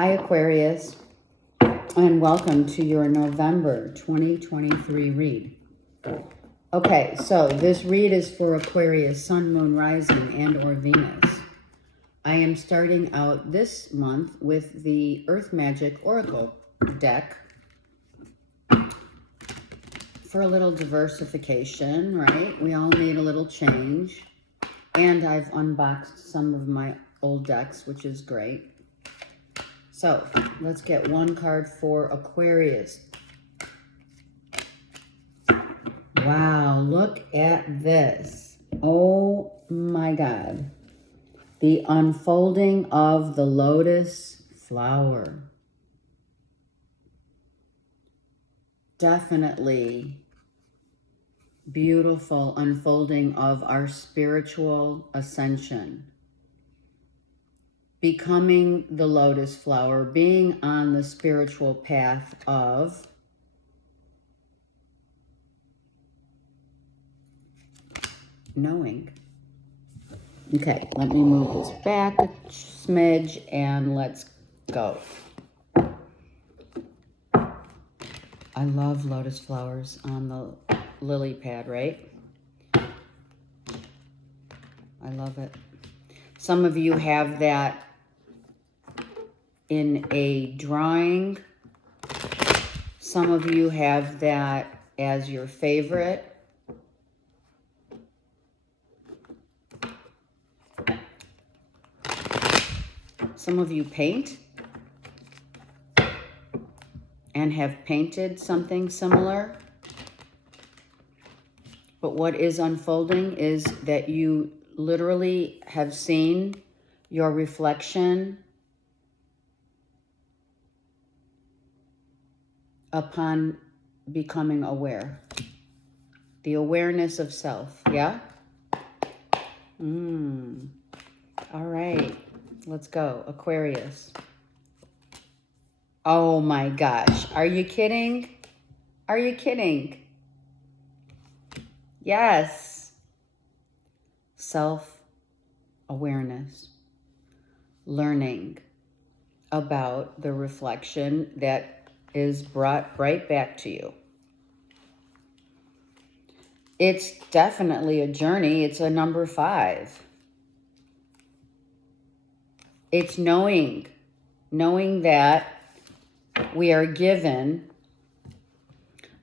Hi, Aquarius, and welcome to your November 2023 read. Okay, so this read is for Aquarius, Sun, Moon, Rising, and or Venus. I am starting out this month with the Earth Magic Oracle deck for a little diversification, right? We all need a little change. And I've unboxed some of my old decks, which is great. So let's get one card for Aquarius. Wow, look at this. Oh my God. The unfolding of the lotus flower. Definitely beautiful unfolding of our spiritual ascension. Becoming the lotus flower, being on the spiritual path of knowing. Okay, let me move this back a smidge and let's go. I love lotus flowers on the lily pad, right? I love it. Some of you have that in a drawing. Some of you have that as your favorite. Some of you paint and have painted something similar. But what is unfolding is that you literally have seen your reflection upon becoming aware. The awareness of self, yeah? All right, let's go. Aquarius. Oh my gosh, are you kidding? Are you kidding? Yes. Self-awareness. Learning about the reflection that is brought right back to you. It's definitely a journey. It's a number 5. It's knowing that we are given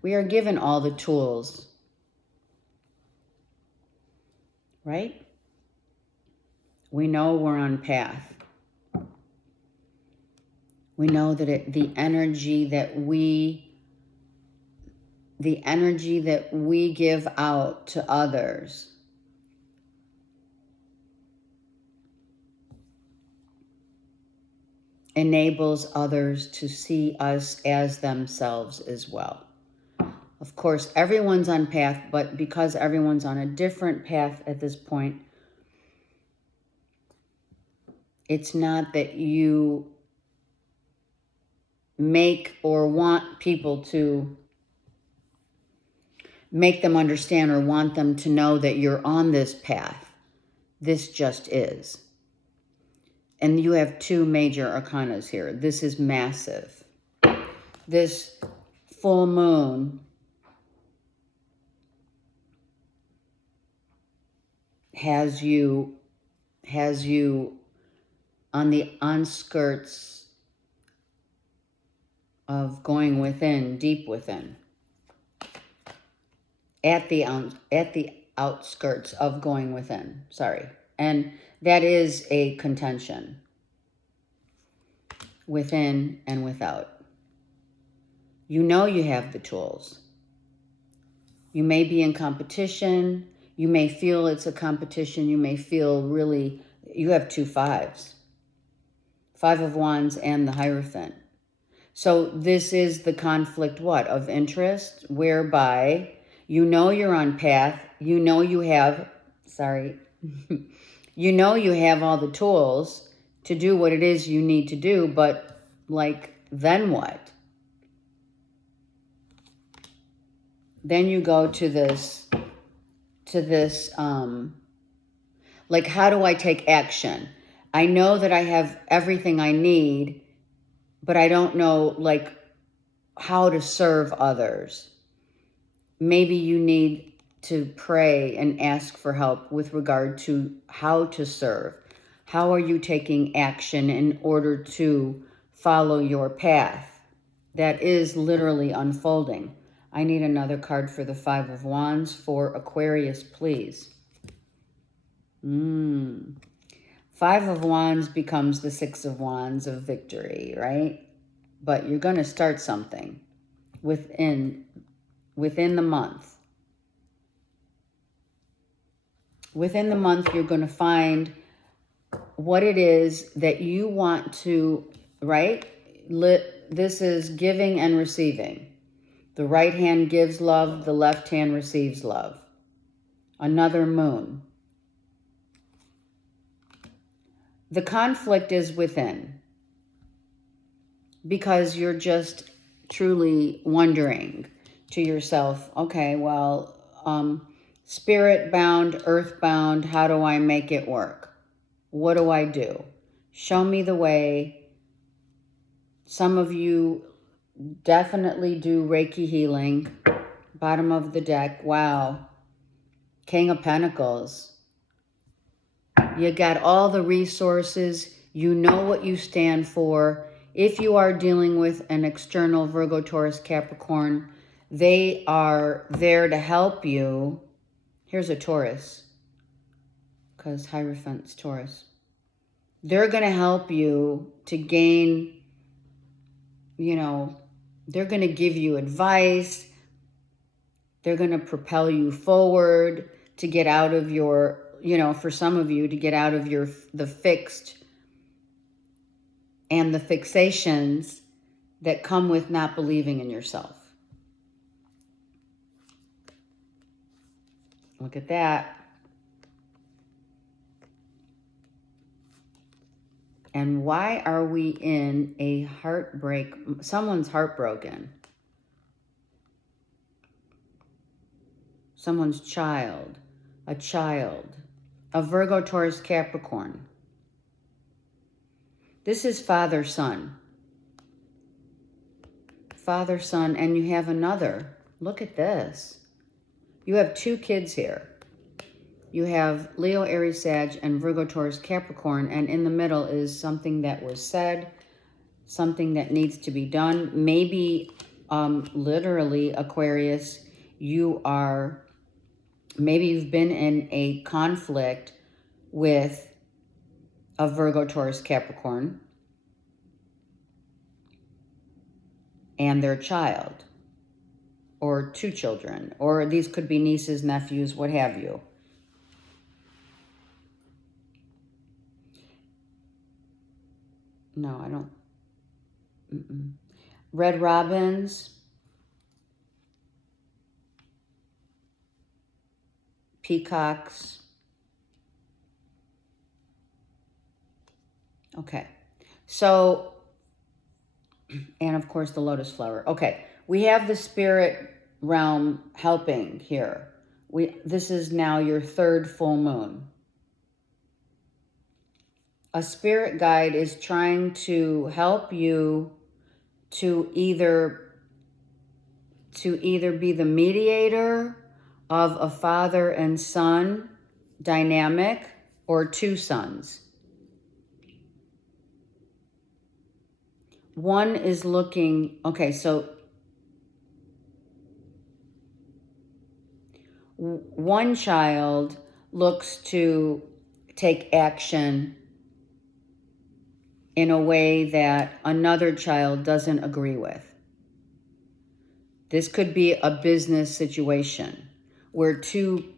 all the tools, right? We know we're on path. We know that the energy that we give out to others enables others to see us as themselves as well. Of course, everyone's on path, but because everyone's on a different path at this point, it's not that you make or want people to make them understand or want them to know that you're on this path. This just is. And you have 2 major arcanas here. This is massive. This full moon has you on the outskirts of going within, deep within. At the outskirts of going within, sorry. And that is a contention. Within and without. You know you have the tools. You may be in competition. You may feel it's a competition. You may feel really, you have 2 5s. 5 of Wands and the Hierophant. So this is the conflict, what? Of interest, whereby you know you're on path. You know you have, you know you have all the tools to do what it is you need to do, but like, then what? Then you go to this, like, how do I take action? I know that I have everything I need but I don't know, like, how to serve others. Maybe you need to pray and ask for help with regard to how to serve. How are you taking action in order to follow your path that is literally unfolding? I need another card for the Five of Wands for Aquarius, please. Five of Wands becomes the Six of Wands of victory, right? But you're going to start something within the month. Within the month, you're going to find what it is that you want to, right? This is giving and receiving. The right hand gives love, the left hand receives love. Another moon. The conflict is within, because you're just truly wondering to yourself, okay, well, spirit bound, earth bound, how do I make it work? What do I do? Show me the way. Some of you definitely do Reiki healing. Bottom of the deck, wow. King of Pentacles. You got all the resources. You know what you stand for. If you are dealing with an external Virgo, Taurus, Capricorn, they are there to help you. Here's a Taurus, because Hierophant's Taurus. They're going to help you to gain, they're going to give you advice. They're going to propel you forward to get out of your, for some of you, to get out of the fixed and the fixations that come with not believing in yourself. Look at that. And why are we in a heartbreak? Someone's heartbroken. Someone's child. A Virgo, Taurus, Capricorn. This is father-son. Father-son, and you have another. Look at this. You have two kids here. You have Leo, Aries, Sag, and Virgo, Taurus, Capricorn, and in the middle is something that was said, something that needs to be done. Maybe, literally, Aquarius, maybe you've been in a conflict with a Virgo, Taurus, Capricorn and their child, or two children, or these could be nieces, nephews, what have you. No, I don't. Red robins, peacocks. Okay, so, and of course the lotus flower. Okay, we have the spirit realm helping here. This is now your third full moon. A spirit guide is trying to help you to either be the mediator of a father and son dynamic, or two sons. One is looking, okay, so one child looks to take action in a way that another child doesn't agree with. This could be a business situation where two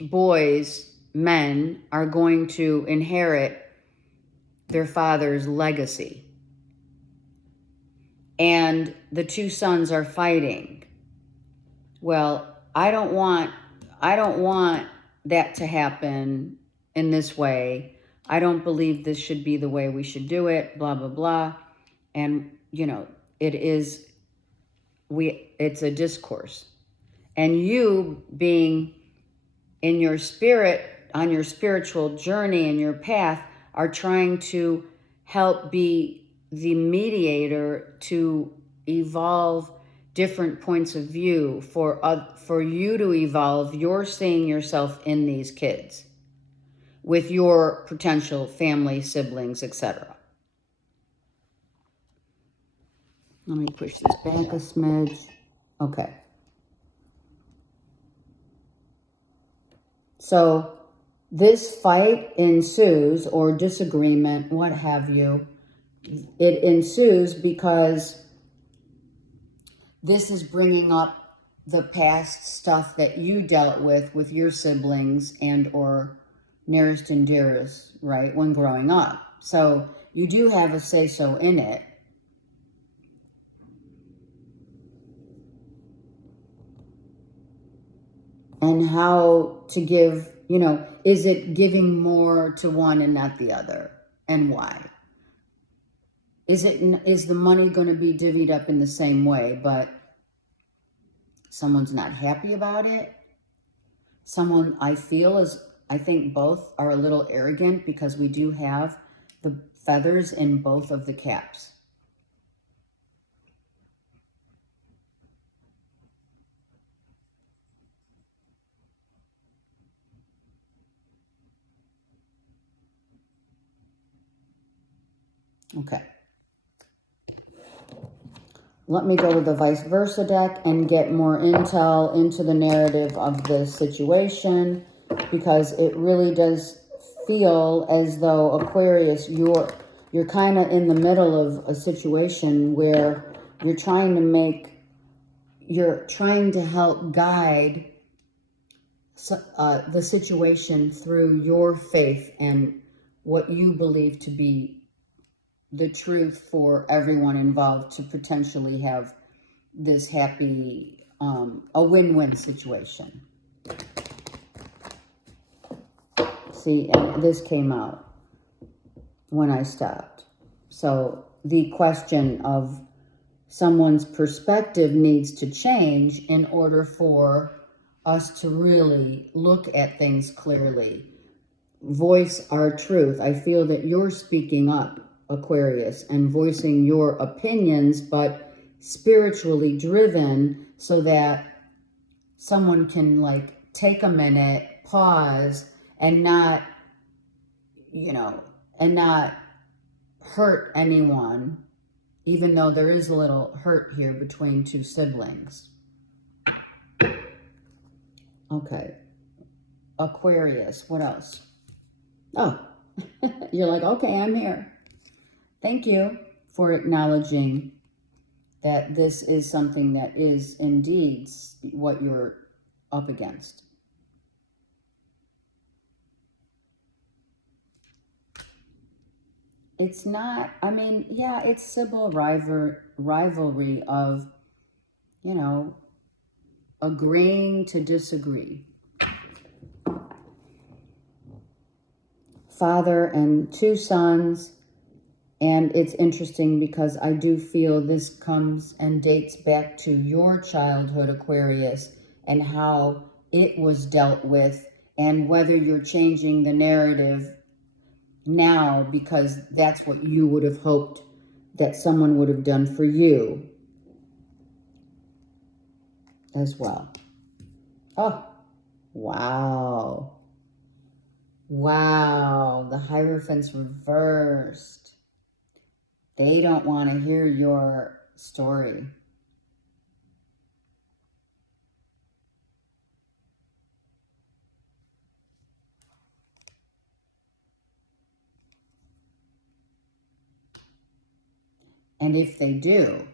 boys, men, are going to inherit their father's legacy. And the two sons are fighting. Well, I don't want that to happen in this way. I don't believe this should be the way we should do it, blah, blah, blah. And, it's a discourse. And you being in your spirit, on your spiritual journey and your path, are trying to help be the mediator to evolve different points of view for you to evolve. You're seeing yourself in these kids with your potential family, siblings, etc. Let me push this back a smidge. Okay. So this fight ensues, or disagreement, what have you. It ensues because this is bringing up the past stuff that you dealt with your siblings and or nearest and dearest, right, when growing up. So you do have a say-so in it. And how to give, is it giving more to one and not the other? And why? Is the money going to be divvied up in the same way, but someone's not happy about it? Someone, I think both are a little arrogant because we do have the feathers in both of the caps. Okay. Let me go to the vice versa deck and get more intel into the narrative of this situation, because it really does feel as though, Aquarius, you're kind of in the middle of a situation where you're trying to help guide the situation through your faith and what you believe to be the truth for everyone involved to potentially have this happy, a win-win situation. See, and this came out when I stopped. So the question of someone's perspective needs to change in order for us to really look at things clearly. Voice our truth. I feel that you're speaking up, Aquarius, and voicing your opinions, but spiritually driven, so that someone can take a minute, pause, and not, and not hurt anyone, even though there is a little hurt here between two siblings. Okay. Aquarius, what else? Oh, you're like, okay, I'm here. Thank you for acknowledging that this is something that is indeed what you're up against. It's not, yeah, it's civil rivalry of, agreeing to disagree. Father and two sons. And it's interesting because I do feel this comes and dates back to your childhood, Aquarius, and how it was dealt with, and whether you're changing the narrative now because that's what you would have hoped that someone would have done for you as well. Oh, wow. Wow, the Hierophant's reversed. They don't want to hear your story. And if they do,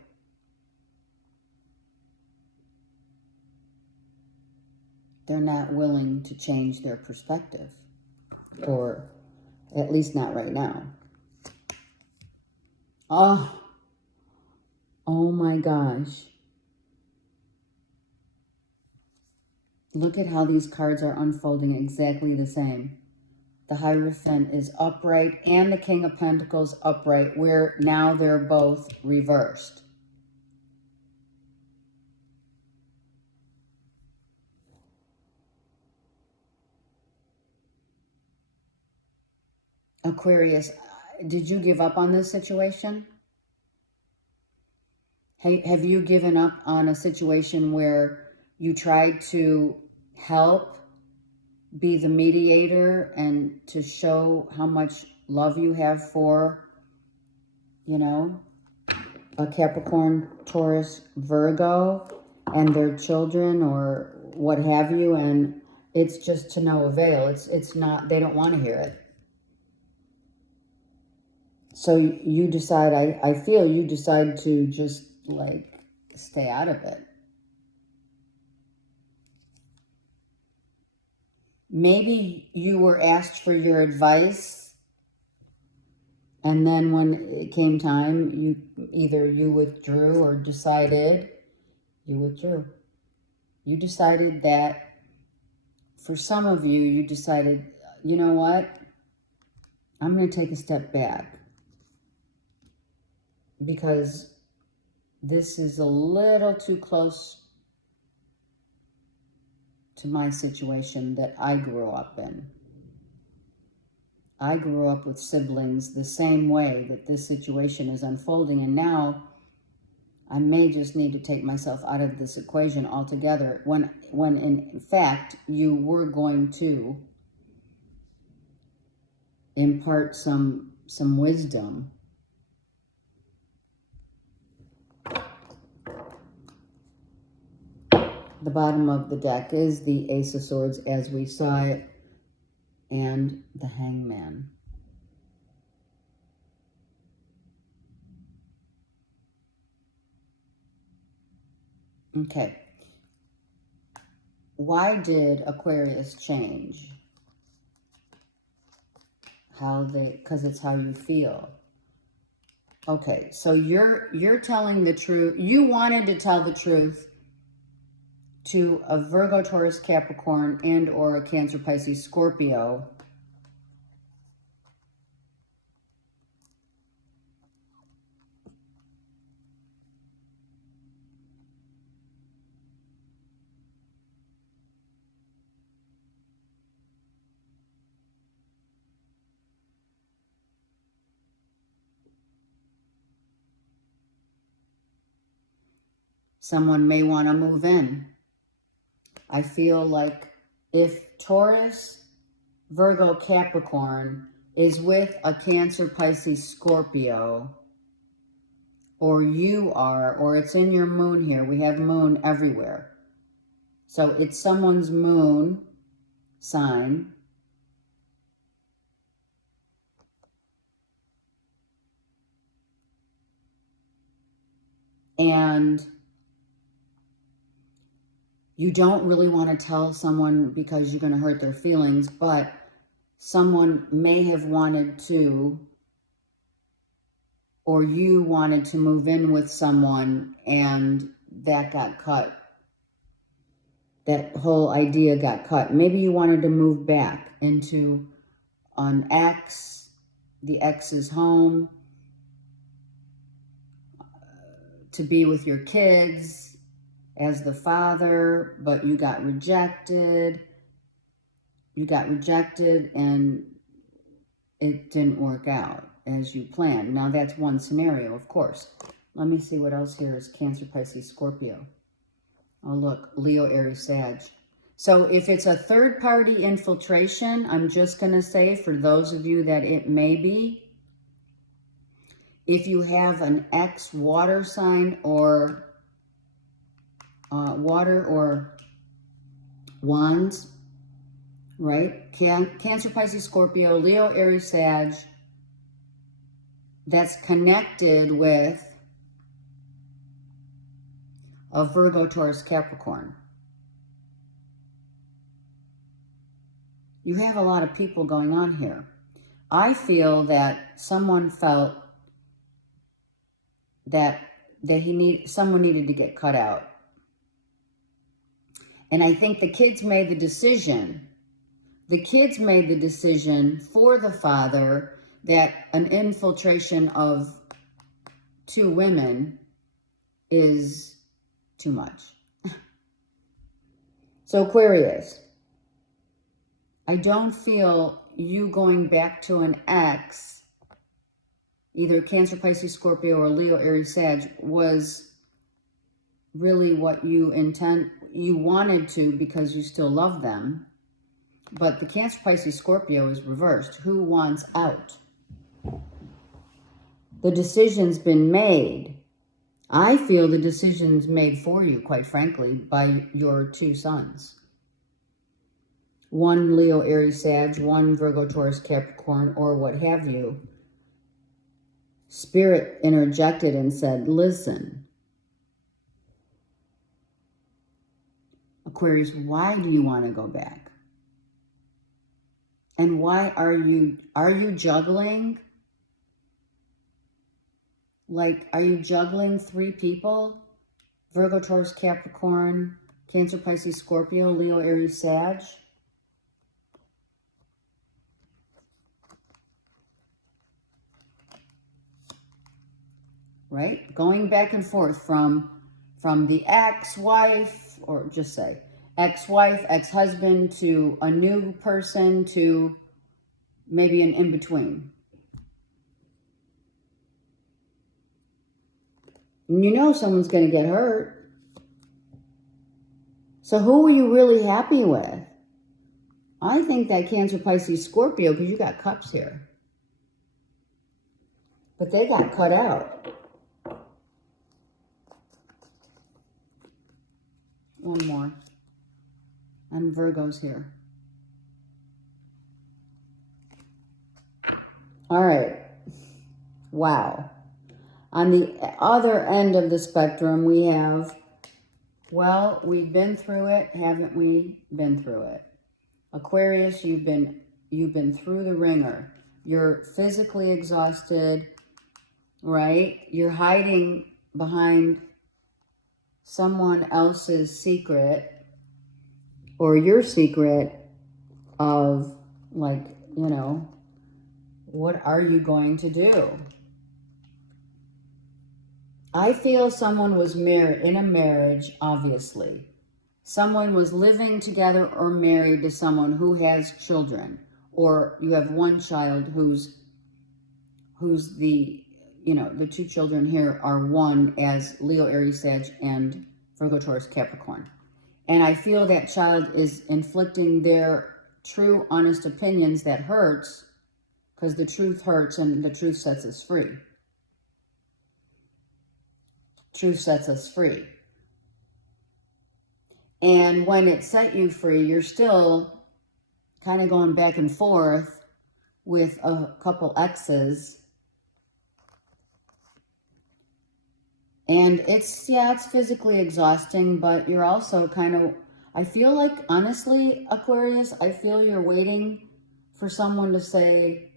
they're not willing to change their perspective, or at least not right now. Oh my gosh. Look at how these cards are unfolding exactly the same. The Hierophant is upright and the King of Pentacles upright, where now they're both reversed. Aquarius, did you give up on this situation? Hey, have you given up on a situation where you tried to help be the mediator and to show how much love you have for, you know, a Capricorn, Taurus, Virgo and their children or what have you, and it's just to no avail. It's not, they don't want to hear it. So you decide, I feel you decide to just like stay out of it. Maybe you were asked for your advice, and then when it came time, you withdrew or decided you withdrew. You decided that, for some of you, you decided, you know what? I'm going to take a step back because this is a little too close to my situation that I grew up in. I grew up with siblings the same way that this situation is unfolding, and now I may just need to take myself out of this equation altogether when in fact you were going to impart some wisdom. The bottom of the deck is the Ace of Swords as we saw it, and the Hangman. Okay. Why did Aquarius change? Because it's how you feel. Okay, so you're telling the truth. You wanted to tell the truth to a Virgo, Taurus, Capricorn, and or a Cancer, Pisces, Scorpio. Someone may want to move in. I feel like if Taurus, Virgo, Capricorn is with a Cancer, Pisces, Scorpio, or you are, or it's in your moon here. We have moon everywhere. So it's someone's moon sign. And you don't really want to tell someone because you're going to hurt their feelings, but someone may have wanted to, or you wanted to move in with someone and that got cut. That whole idea got cut. Maybe you wanted to move back into an ex, the ex's home, to be with your kids as the father, but you got rejected. You got rejected and it didn't work out as you planned. Now that's one scenario, of course. Let me see what else here is Cancer, Pisces, Scorpio. Oh, look, Leo, Aries, Sag. So if it's a third-party infiltration, I'm just going to say for those of you that it may be, if you have an ex water sign or water or wands, right? Cancer, Pisces, Scorpio, Leo, Aries, Sag, that's connected with a Virgo, Taurus, Capricorn. You have a lot of people going on here. I feel that someone felt that someone needed to get cut out. And I think the kids made the decision. The kids made the decision for the father that an infiltration of two women is too much. So Aquarius, I don't feel you going back to an ex either Cancer, Pisces, Scorpio, or Leo, Aries, Sag, was really what you wanted to because you still love them. But the Cancer, Pisces, Scorpio is reversed. Who wants out? The decision's been made. I feel the decision's made for you, quite frankly, by your two sons. One Leo, Aries, Sag, one Virgo, Taurus, Capricorn, or what have you. Spirit interjected and said, listen, Aquarius, why do you want to go back? And why are you juggling? Like, are you juggling 3 people? Virgo, Taurus, Capricorn, Cancer, Pisces, Scorpio, Leo, Aries, Sag. Right? Going back and forth from the ex-wife, or just say ex-wife, ex-husband, to a new person, to maybe an in-between. And you know someone's going to get hurt. So who are you really happy with? I think that Cancer, Pisces, Scorpio, because you got cups here. But they got cut out. One more. And Virgo's here. All right. Wow. On the other end of the spectrum, we have, well, we've been through it, haven't we? Been through it. Aquarius, you've been through the ringer. You're physically exhausted, right? You're hiding behind someone else's secret, or your secret of, like, you know, what are you going to do? I feel someone was in a marriage, obviously. Someone was living together or married to someone who has children, or you have one child who's the, you know, the 2 children here are one as Leo, Aries, Sag, and Virgo, Taurus, Capricorn. And I feel that child is inflicting their true, honest opinions that hurts, because the truth hurts and the truth sets us free. Truth sets us free. And when it set you free, you're still kind of going back and forth with a couple exes. And it's physically exhausting, but you're also kind of, I feel like, honestly, Aquarius, I feel you're waiting for someone to say,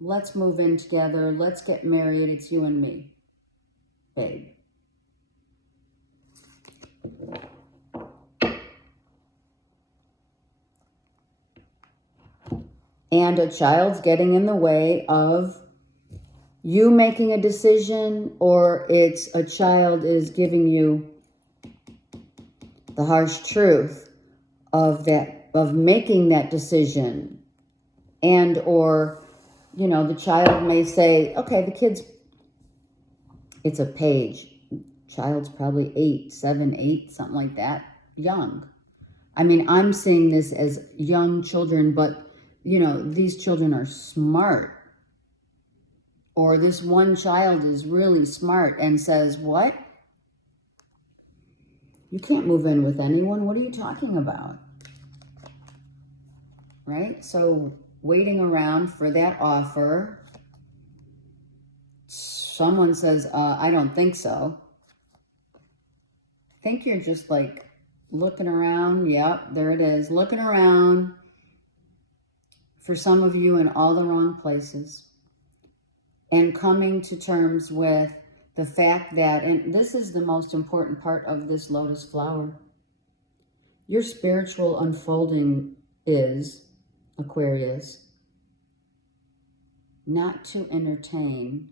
let's move in together, let's get married, it's you and me, babe. And a child's getting in the way of you making a decision, or it's a child is giving you the harsh truth of making that decision. And, or, you know, the child may say, okay, the kid's, it's a page. Child's probably 8, 7, 8, something like that. Young. I mean, I'm seeing this as young children, but, you know, these children are smart. Or this one child is really smart and says, what? You can't move in with anyone. What are you talking about? Right? So waiting around for that offer. Someone says, I don't think so. I think you're just like looking around. Yep, there it is. Looking around, for some of you, in all the wrong places. And coming to terms with the fact that, and this is the most important part of this lotus flower, your spiritual unfolding is, Aquarius, not to entertain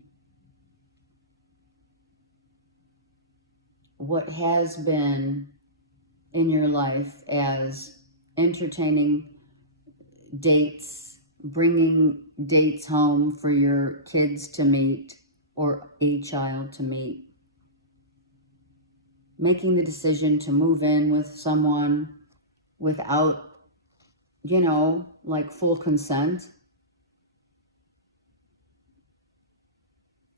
what has been in your life as entertaining dates, bringing dates home for your kids to meet or a child to meet. Making the decision to move in with someone without, you know, like full consent.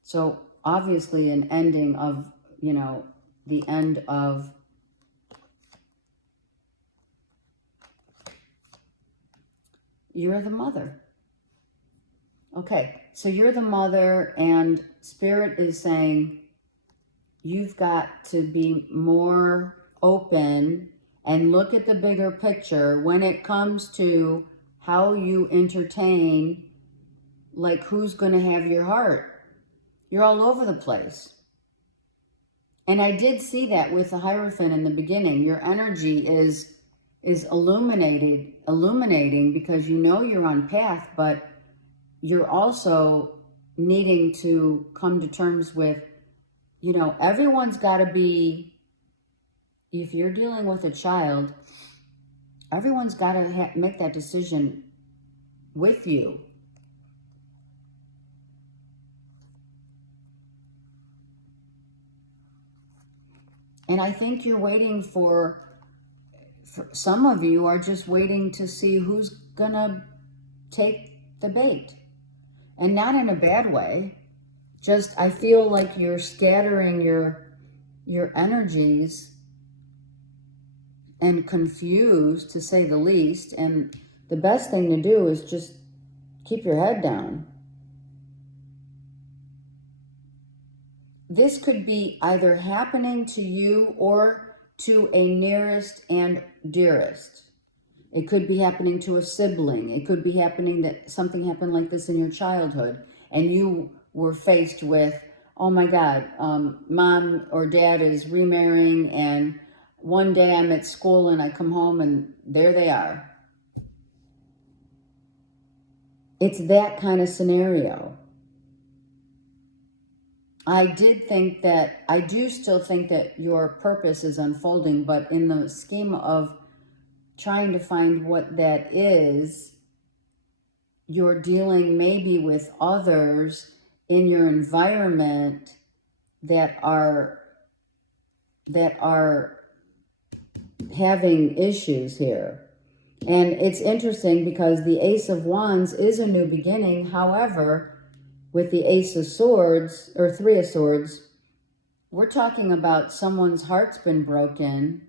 So obviously an ending of, you know, the end of you're the mother. Okay, so you're the mother, and Spirit is saying you've got to be more open and look at the bigger picture when it comes to how you entertain, like who's going to have your heart. You're all over the place. And I did see that with the Hierophant in the beginning. Your energy is illuminating because you know you're on path, but you're also needing to come to terms with, you know, everyone's got to be, if you're dealing with a child, everyone's got to make that decision with you. And I think you're waiting for some of you are just waiting to see who's going to take the bait. And not in a bad way. Just, I feel like you're scattering your energies and confused, to say the least. And the best thing to do is just keep your head down. This could be either happening to you or to a nearest and dearest. It could be happening to a sibling. It could be happening that something happened like this in your childhood and you were faced with, oh my God, mom or dad is remarrying, and one day I'm at school and I come home and there they are. It's that kind of scenario. I do still think that your purpose is unfolding, but in the scheme of trying to find what that is, you're dealing maybe with others in your environment that are having issues here. And it's interesting because the Ace of Wands is a new beginning. However, with the Ace of Swords, or Three of Swords, we're talking about someone's heart's been broken.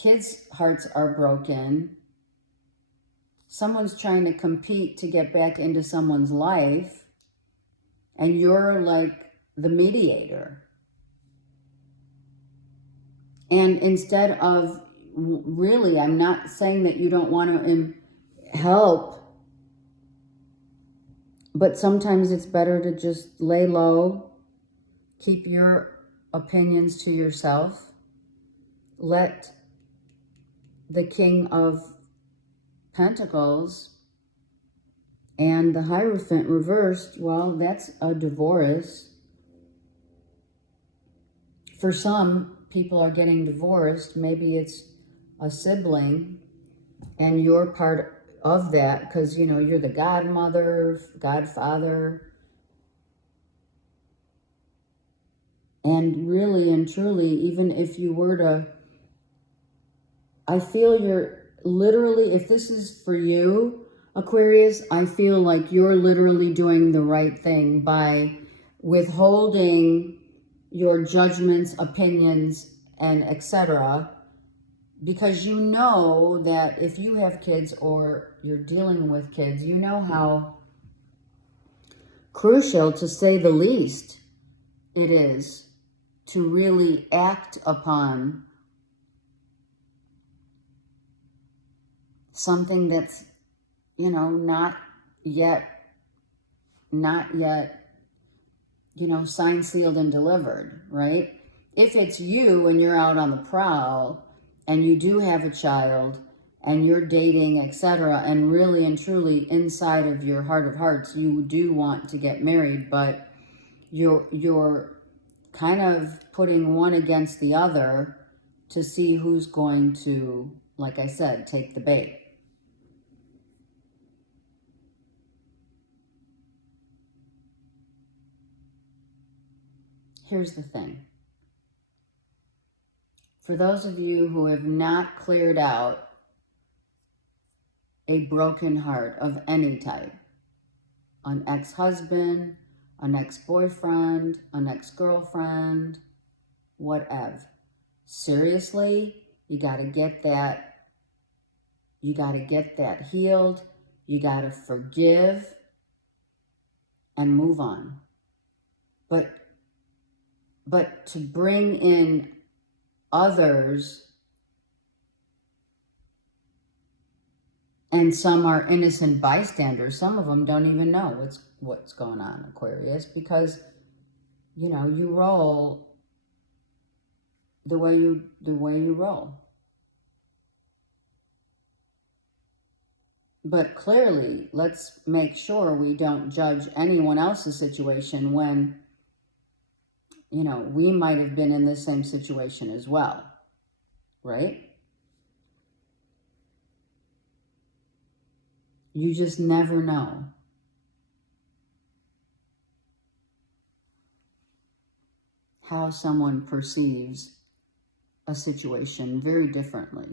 Kids' hearts are broken. Someone's trying to compete to get back into someone's life. And you're like the mediator. And instead of, really, I'm not saying that you don't want to help, but sometimes it's better to just lay low, keep your opinions to yourself, let the King of Pentacles and the Hierophant reversed, well, that's a divorce. For some, people are getting divorced. Maybe it's a sibling and you're part of that because, you know, you're the godmother, godfather. And really and truly, even if you were to, I feel you're literally, if this is for you, Aquarius, I feel like you're literally doing the right thing by withholding your judgments, opinions, and etc. Because you know that if you have kids or you're dealing with kids, you know how crucial, to say the least, it is to really act upon something that's, you know, not yet, you know, signed, sealed, and delivered, right? If it's you and you're out on the prowl and you do have a child and you're dating, etc., and really and truly inside of your heart of hearts, you do want to get married, but you're kind of putting one against the other to see who's going to, like I said, take the bait. here's the thing. For those of you who have not cleared out a broken heart of any type, an ex-husband, an ex-boyfriend, an ex-girlfriend, whatever. Seriously, you got to get that healed. You got to forgive and move on. But to bring in others, and some are innocent bystanders. Some of them don't even know what's going on, Aquarius, because, you know, you roll the way you roll. But clearly, let's make sure we don't judge anyone else's situation when, you know, we might have been in the same situation as well, right? You just never know. How someone perceives a situation very differently.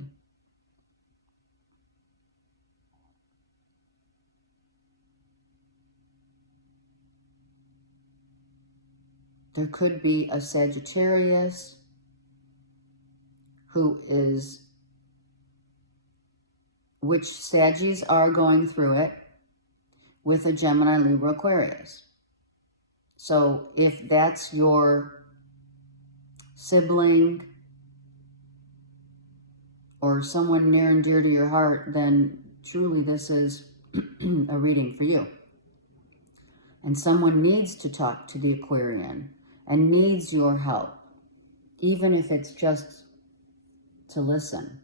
There could be a Sagittarius which Saggies are going through it, with a Gemini, Libra, Aquarius. So if that's your sibling or someone near and dear to your heart, then truly this is a reading for you. And someone needs to talk to the Aquarian and needs your help, even if it's just to listen.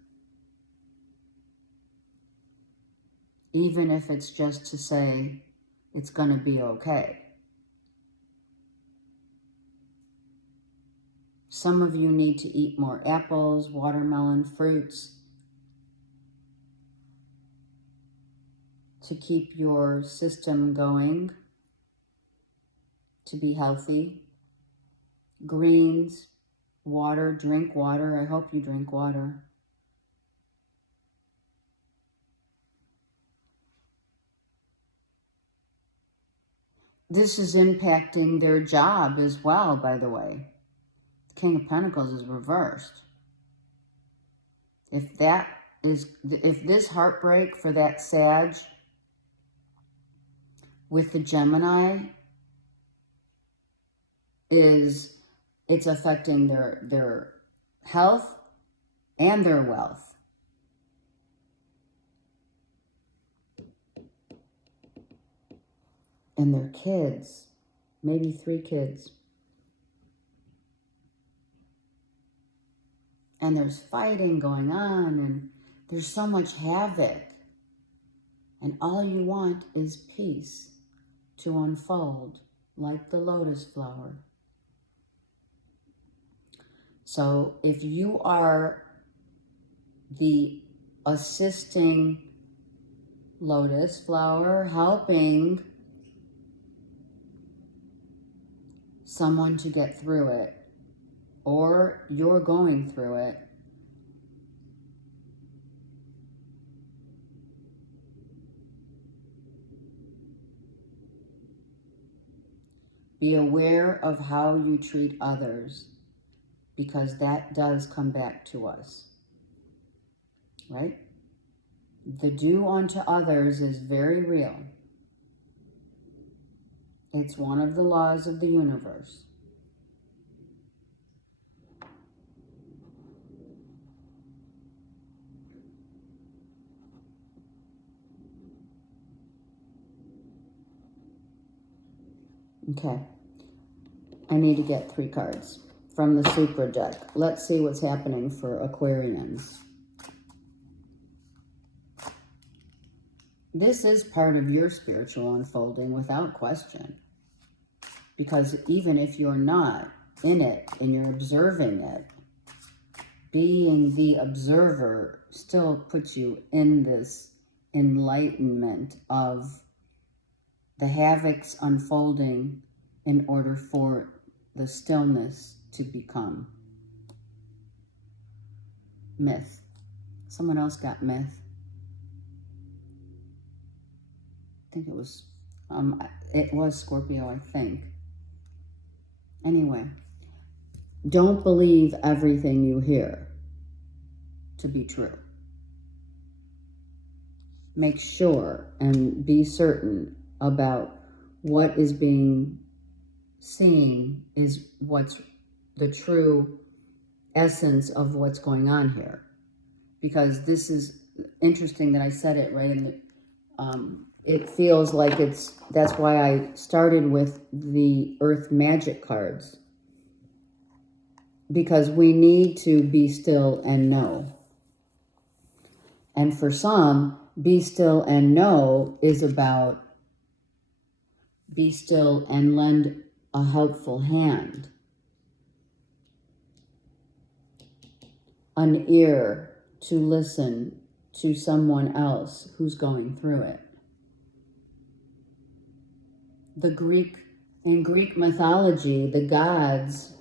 Even if it's just to say, it's going to be okay. Some of you need to eat more apples, watermelon, fruits to keep your system going, to be healthy. Greens, water, drink water. I hope you drink water. This is impacting their job as well, by the way. The King of Pentacles is reversed. If this heartbreak for that Sag with the Gemini it's affecting their health and their wealth. And their kids, maybe 3 kids. And there's fighting going on, and there's so much havoc. And all you want is peace to unfold like the lotus flower. So if you are the assisting lotus flower, helping someone to get through it, or you're going through it, be aware of how you treat others, because that does come back to us, right? The do unto others is very real. It's one of the laws of the universe. Okay. I need to get 3 cards from the Supra deck. Let's see what's happening for Aquarians. This is part of your spiritual unfolding without question. Because even if you're not in it and you're observing it, being the observer still puts you in this enlightenment of the havocs unfolding in order for the stillness to become myth. Someone else got myth. I think it was Scorpio, I think. Anyway, don't believe everything you hear to be true. Make sure and be certain about what is being seen is what's the true essence of what's going on here. Because this is interesting that I said it right in the, it feels like that's why I started with the Earth Magic cards. Because we need to be still and know. And for some, be still and know is about be still and lend a helpful hand, an ear to listen to someone else who's going through it. In Greek mythology, the gods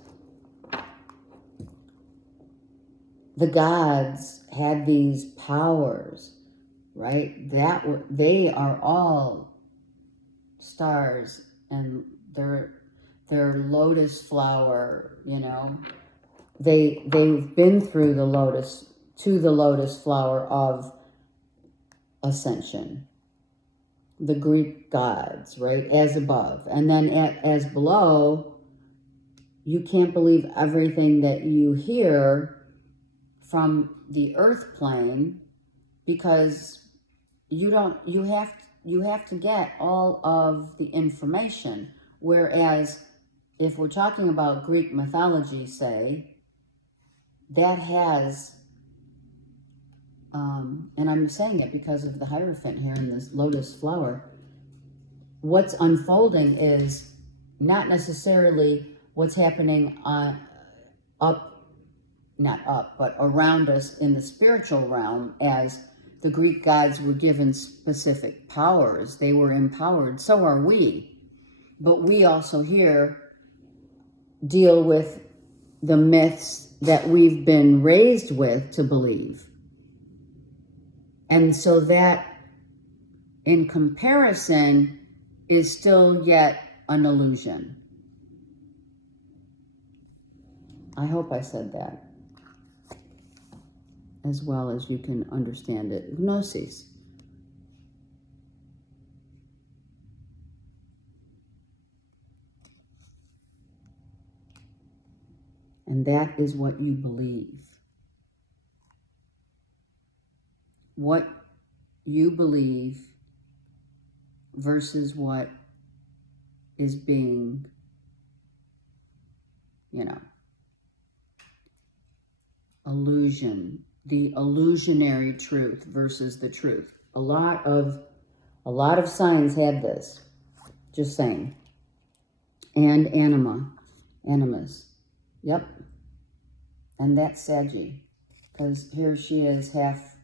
had these powers, right? They are all stars, and they're lotus flower, they've been through the lotus flower of ascension. The Greek gods, right? As above. And then as below, you can't believe everything that you hear from the earth plane, because you have to get all of the information. Whereas if we're talking about Greek mythology, say, that has, and I'm saying it because of the Hierophant here in this lotus flower, what's unfolding is not necessarily what's happening but around us in the spiritual realm, as the Greek gods were given specific powers. They were empowered. So are we. But we also here deal with the myths that we've been raised with to believe. And so that, in comparison, is still yet an illusion. I hope I said that as well as you can understand it. Gnosis. And that is what you believe. What you believe versus what is being, illusion. The illusionary truth versus the truth. A lot of signs had this. Just saying. And animus. Yep. And that's Saggy. Because here she is, half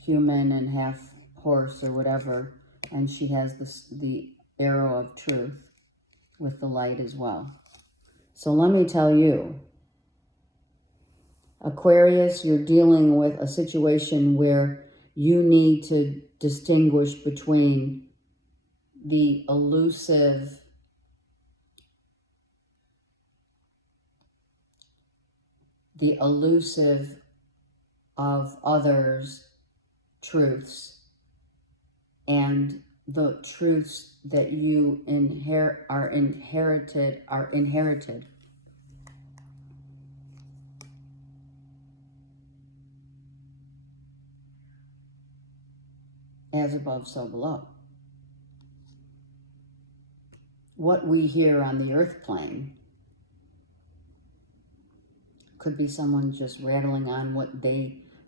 human and half horse or whatever. And she has the arrow of truth with the light as well. So let me tell you, Aquarius, you're dealing with a situation where you need to distinguish between the elusive of others' truths and the truths that you are inherited. As above, so below. What we hear on the earth plane could be someone just rattling on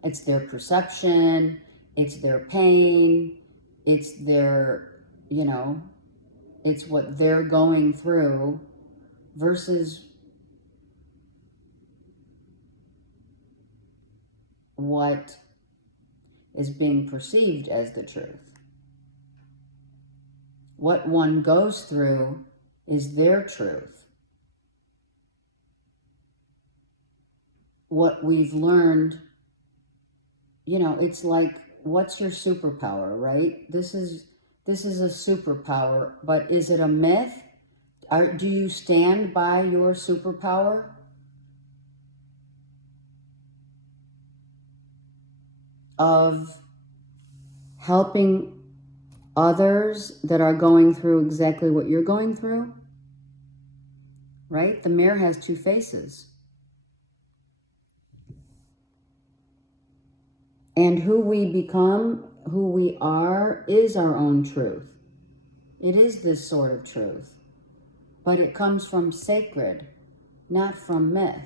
it's their perception, it's their pain, it's their, it's what they're going through versus what is being perceived as the truth. What one goes through is their truth. what we've learned, you know, it's like, what's your superpower, right? This is a superpower, but is it a myth? Do you stand by your superpower? Of helping others that are going through exactly what you're going through? Right? The mirror has two faces. And who we become, who we are, is our own truth. It is this sort of truth. But it comes from sacred, not from myth.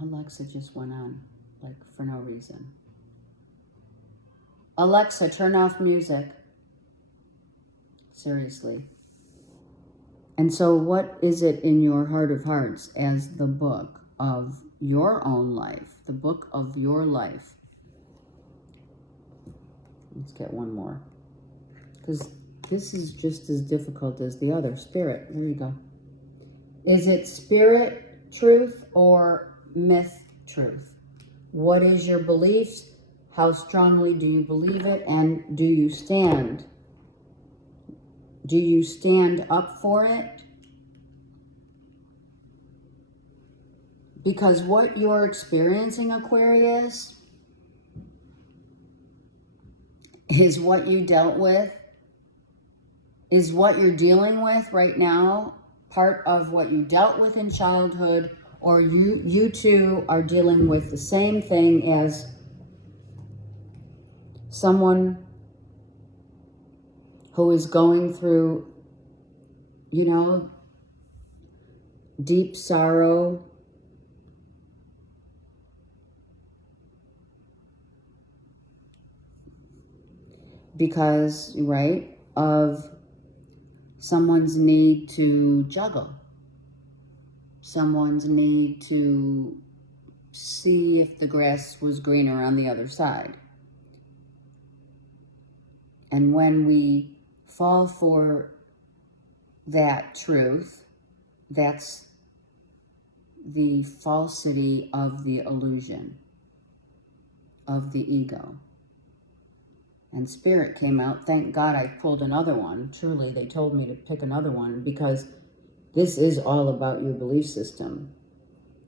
Alexa just went on, like, for no reason. Alexa, turn off music. Seriously. And so what is it in your heart of hearts as the book of your own life, the book of your life? Let's get one more, because this is just as difficult as the other. Spirit, there you go. Is it spirit truth or myth truth? What is your beliefs? How strongly do you believe it? And do you stand? Do you stand up for it? Because what you're experiencing, Aquarius, is what you dealt with, is what you're dealing with right now, part of what you dealt with in childhood, or you two are dealing with the same thing as someone who is going through, you know, deep sorrow, because, right, of someone's need to juggle, someone's need to see if the grass was greener on the other side. And when we fall for that truth, that's the falsity of the illusion of the ego. And spirit came out. Thank God I pulled another one. Truly, they told me to pick another one, because this is all about your belief system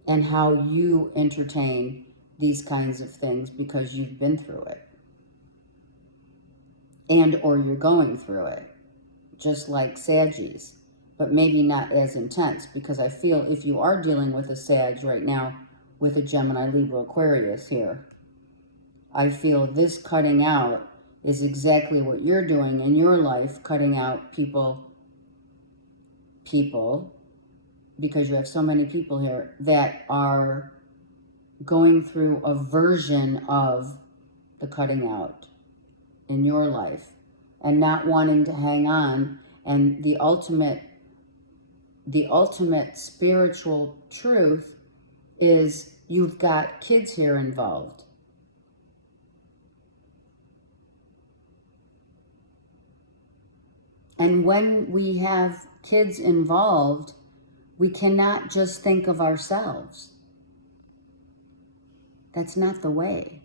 and how you entertain these kinds of things because you've been through it. And or you're going through it, just like Saggies, but maybe not as intense, because I feel if you are dealing with a Sag right now, with a Gemini, Libra, Aquarius here, I feel this cutting out is exactly what you're doing in your life, cutting out people, because you have so many people here that are going through a version of the cutting out in your life and not wanting to hang on. And the ultimate spiritual truth is you've got kids here involved. And when we have kids involved, we cannot just think of ourselves. That's not the way.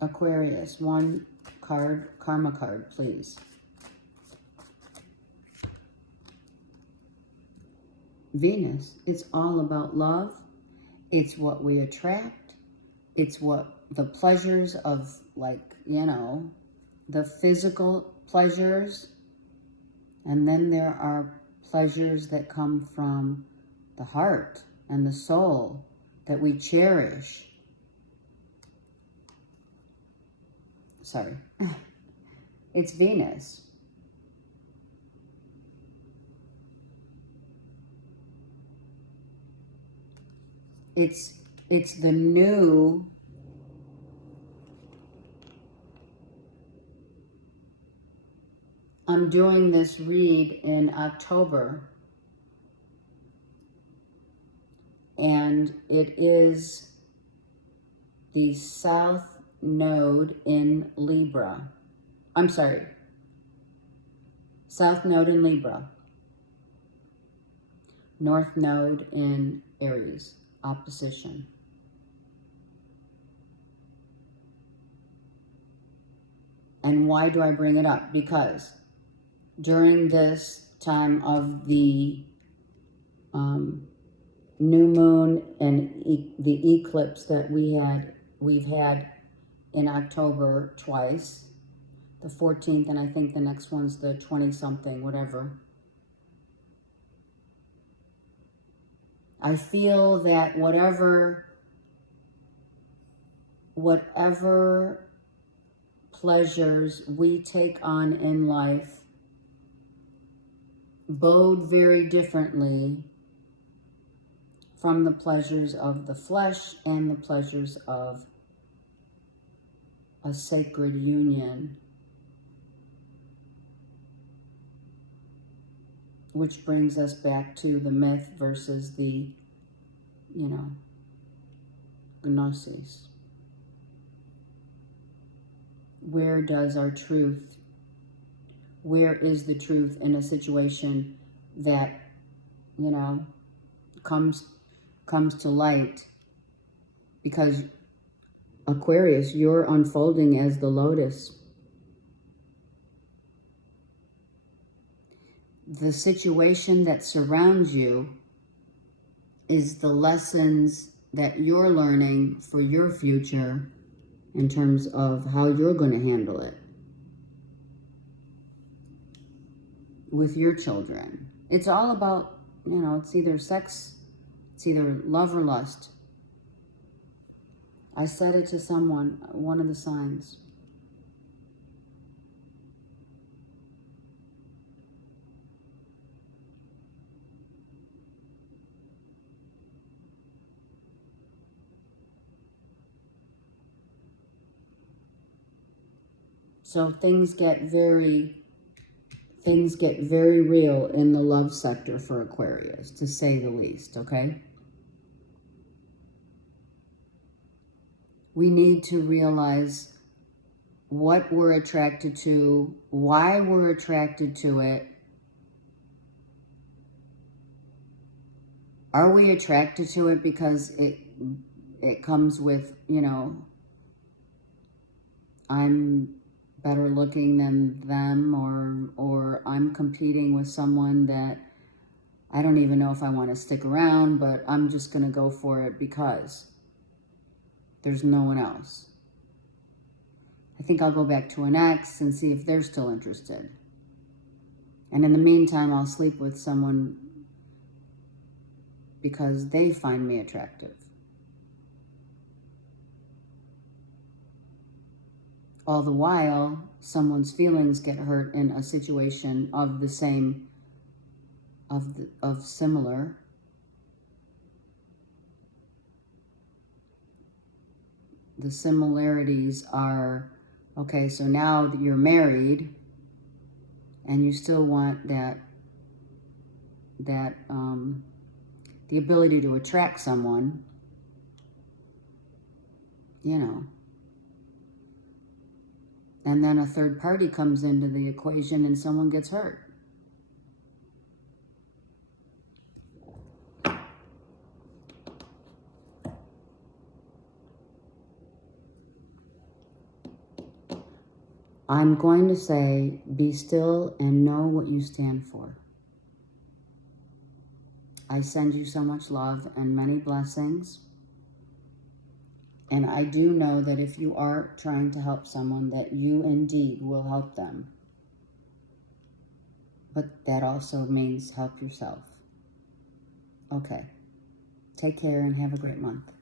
Aquarius, one card, karma card, please. Venus, it's all about love. It's what we attract. It's what the pleasures of, like, you know, the physical pleasures. And then there are pleasures that come from the heart and the soul that we cherish. Sorry. It's Venus. It's the new I'm doing this read in October, and it is the node in Libra. I'm sorry. South node in Libra. North node in Aries. Opposition. And why do I bring it up? Because during this time of the new moon and the eclipse that we've had in October twice, the 14th, and I think the next one's the 20-something, whatever. I feel that whatever pleasures we take on in life bode very differently from the pleasures of the flesh and the pleasures of a sacred union, which brings us back to the myth versus the, gnosis. Where is the truth in a situation that, comes to light? Because Aquarius, you're unfolding as the lotus. The situation that surrounds you is the lessons that you're learning for your future in terms of how you're going to handle it with your children. It's all about, it's either sex, it's either love or lust. I said it to someone, one of the signs. So things get very real in the love sector for Aquarius, to say the least, okay? We need to realize what we're attracted to, why we're attracted to it. Are we attracted to it because it comes with, I'm better looking than them, or I'm competing with someone that I don't even know if I want to stick around, but I'm just going to go for it because there's no one else. I think I'll go back to an ex and see if they're still interested. And in the meantime, I'll sleep with someone because they find me attractive. All the while, someone's feelings get hurt in a situation of the same, of similar. The similarities are, okay, so now that you're married and you still want the ability to attract someone, and then a third party comes into the equation and someone gets hurt. I'm going to say, be still and know what you stand for. I send you so much love and many blessings. And I do know that if you are trying to help someone, that you indeed will help them. But that also means help yourself. Okay. Take care and have a great month.